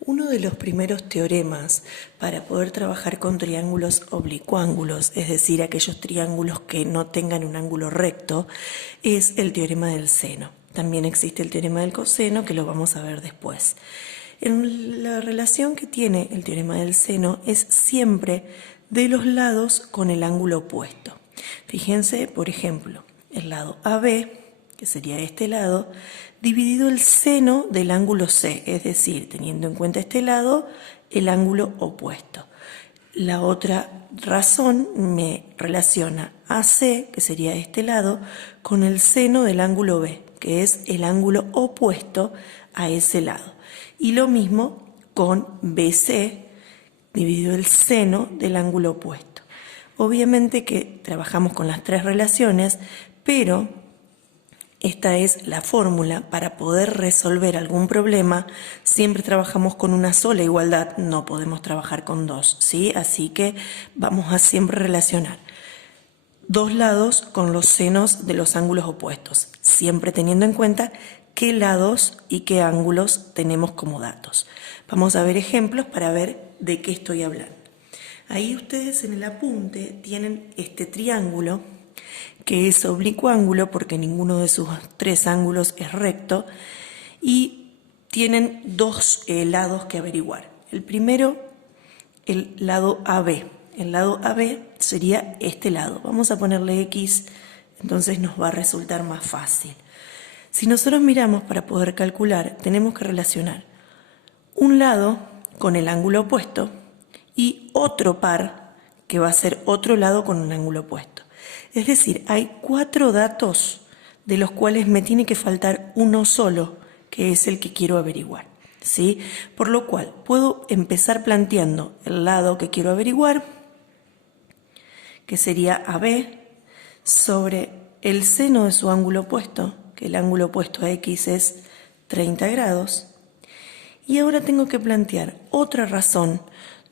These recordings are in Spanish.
Uno de los primeros teoremas para poder trabajar con triángulos oblicuángulos, es decir, aquellos triángulos que no tengan un ángulo recto, es el teorema del seno. También existe el teorema del coseno, que lo vamos a ver después. La relación que tiene el teorema del seno es siempre de los lados con el ángulo opuesto. Fíjense, por ejemplo, el lado AB, que sería este lado, dividido el seno del ángulo C, es decir, teniendo en cuenta este lado, el ángulo opuesto. La otra razón me relaciona AC, que sería este lado, con el seno del ángulo B, que es el ángulo opuesto a ese lado. Y lo mismo con BC, dividido el seno del ángulo opuesto. Obviamente que trabajamos con las tres relaciones, pero esta es la fórmula para poder resolver algún problema. Siempre trabajamos con una sola igualdad, no podemos trabajar con dos, ¿sí? Así que vamos a siempre relacionar dos lados con los senos de los ángulos opuestos, siempre teniendo en cuenta qué lados y qué ángulos tenemos como datos. Vamos a ver ejemplos para ver de qué estoy hablando. Ahí ustedes en el apunte tienen este triángulo que es oblicuángulo porque ninguno de sus tres ángulos es recto y tienen dos lados que averiguar. El primero, el lado AB. El lado AB sería este lado. Vamos a ponerle X, entonces nos va a resultar más fácil. Si nosotros miramos para poder calcular, tenemos que relacionar un lado con el ángulo opuesto y otro par que va a ser otro lado con un ángulo opuesto. Es decir, hay cuatro datos de los cuales me tiene que faltar uno solo, que es el que quiero averiguar, ¿sí? Por lo cual, puedo empezar planteando el lado que quiero averiguar, que sería AB, sobre el seno de su ángulo opuesto, que el ángulo opuesto a X es 30 grados. Y ahora tengo que plantear otra razón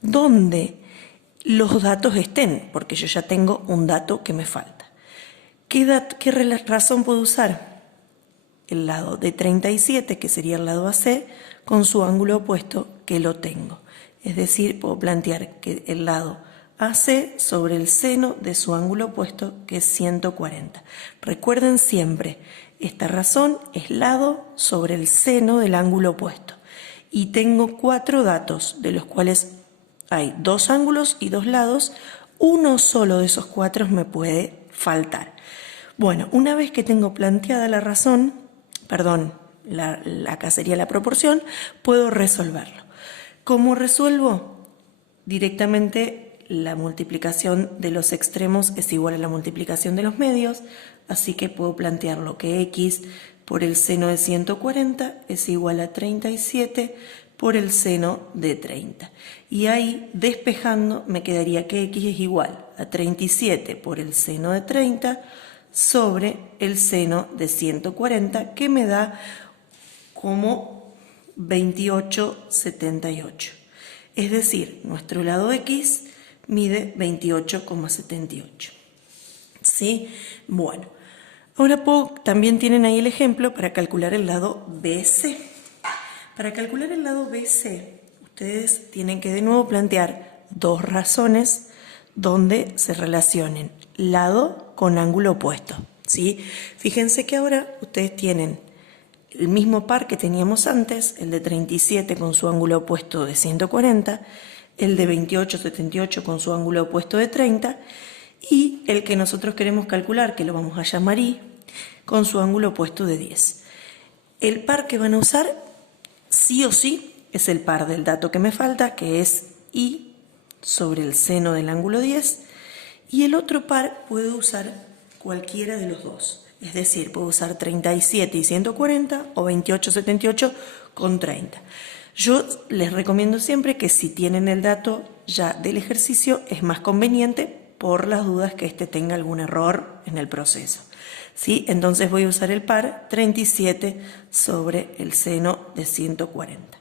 donde los datos estén, porque yo ya tengo un dato que me falta. ¿Qué razón puedo usar? El lado de 37, que sería el lado AC, con su ángulo opuesto, que lo tengo. Es decir, puedo plantear que el lado AC sobre el seno de su ángulo opuesto, que es 140. Recuerden siempre, esta razón es lado sobre el seno del ángulo opuesto. Y tengo cuatro datos, de los cuales hay dos ángulos y dos lados. Uno solo de esos cuatro me puede faltar. Bueno, una vez que tengo planteada la razón, acá sería la proporción, puedo resolverlo. ¿Cómo resuelvo? Directamente la multiplicación de los extremos es igual a la multiplicación de los medios, así que puedo plantearlo que X por el seno de 140 es igual a 37 por el seno de 30. Y ahí, despejando, me quedaría que X es igual a 37 por el seno de 30 sobre el seno de 140, que me da como 28,78. Es decir, nuestro lado X mide 28,78. ¿Sí? Bueno, ahora también tienen ahí el ejemplo para calcular el lado BC. Para calcular el lado BC, ustedes tienen que de nuevo plantear dos razones donde se relacionen lado con ángulo opuesto, ¿sí? Fíjense que ahora ustedes tienen el mismo par que teníamos antes, el de 37 con su ángulo opuesto de 140, el de 28,78 con su ángulo opuesto de 30 y el que nosotros queremos calcular, que lo vamos a llamar Y, con su ángulo opuesto de 10. El par que van a usar sí o sí es el par del dato que me falta, que es Y sobre el seno del ángulo 10, y el otro par puedo usar cualquiera de los dos. Es decir, puedo usar 37 y 140 o 28,78 con 30. Yo les recomiendo siempre que si tienen el dato ya del ejercicio es más conveniente por las dudas que tenga algún error en el proceso. ¿Sí? Entonces voy a usar el par 37 sobre el seno de 140.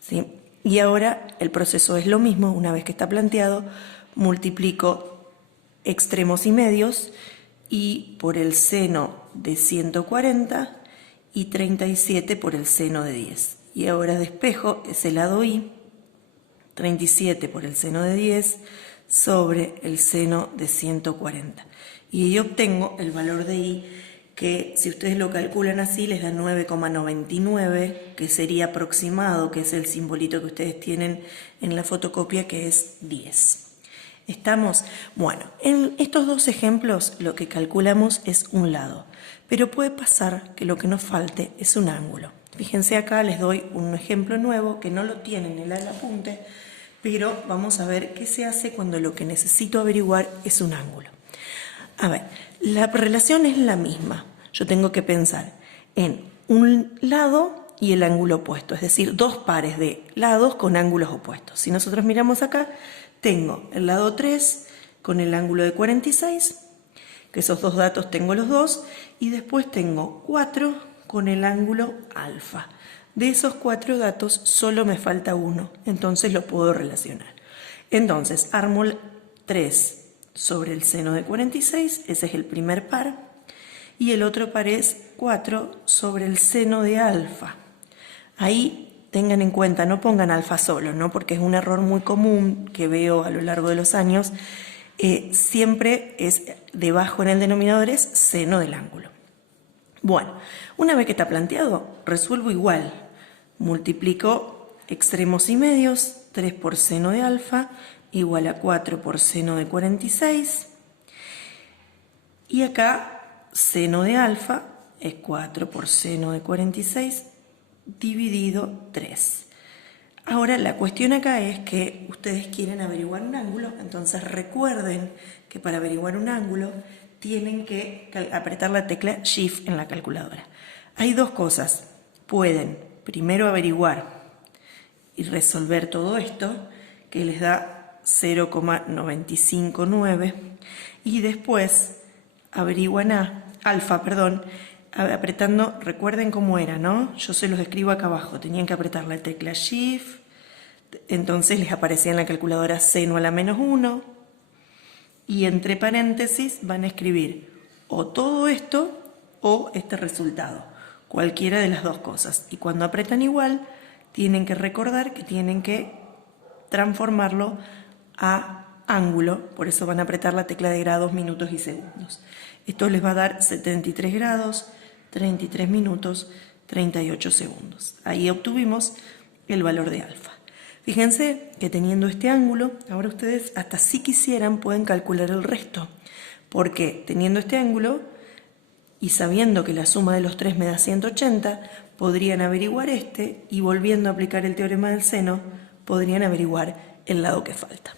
¿Sí? Y ahora el proceso es lo mismo, una vez que está planteado, multiplico extremos y medios y por el seno de 140 y 37 por el seno de 10. y ahora despejo ese lado y, 37 por el seno de 10 sobre el seno de 140. Y ahí obtengo el valor de i, que si ustedes lo calculan así les da 9,99, que sería aproximado, que es el simbolito que ustedes tienen en la fotocopia, que es 10. ¿Estamos? Bueno, en estos dos ejemplos lo que calculamos es un lado, pero puede pasar que lo que nos falte es un ángulo. Fíjense acá, les doy un ejemplo nuevo que no lo tiene en el apunte, pero vamos a ver qué se hace cuando lo que necesito averiguar es un ángulo. A ver, la relación es la misma. Yo tengo que pensar en un lado y el ángulo opuesto, es decir, dos pares de lados con ángulos opuestos. Si nosotros miramos acá, tengo el lado 3 con el ángulo de 46, que esos dos datos tengo los dos, y después tengo 4 con el ángulo alfa. De esos 4 datos solo me falta uno, entonces lo puedo relacionar. Entonces, armo 3 sobre el seno de 46, ese es el primer par, y el otro par es 4 sobre el seno de alfa. Ahí tengan en cuenta, no pongan alfa solo, ¿no? Porque es un error muy común que veo a lo largo de los años. Siempre es debajo en el denominador es seno del ángulo. Bueno, una vez que está planteado, resuelvo igual. Multiplico extremos y medios, 3 por seno de alfa igual a 4 por seno de 46. Y acá seno de alfa es 4 por seno de 46 dividido 3. Ahora la cuestión acá es que ustedes quieren averiguar un ángulo, entonces recuerden que para averiguar un ángulo tienen que apretar la tecla Shift en la calculadora. Hay dos cosas. Pueden primero averiguar y resolver todo esto, que les da 0,959, y después averiguan alfa, apretando, recuerden cómo era, ¿no? Yo se los escribo acá abajo, tenían que apretar la tecla Shift, entonces les aparecía en la calculadora seno a la menos 1, y entre paréntesis van a escribir o todo esto o este resultado, cualquiera de las dos cosas. Y cuando apretan igual, tienen que recordar que tienen que transformarlo a ángulo, por eso van a apretar la tecla de grados, minutos y segundos. Esto les va a dar 73 grados, 33 minutos, 38 segundos. Ahí obtuvimos el valor de alfa. Fíjense que teniendo este ángulo, ahora ustedes hasta si quisieran pueden calcular el resto, porque teniendo este ángulo y sabiendo que la suma de los tres me da 180, podrían averiguar este y volviendo a aplicar el teorema del seno, podrían averiguar el lado que falta.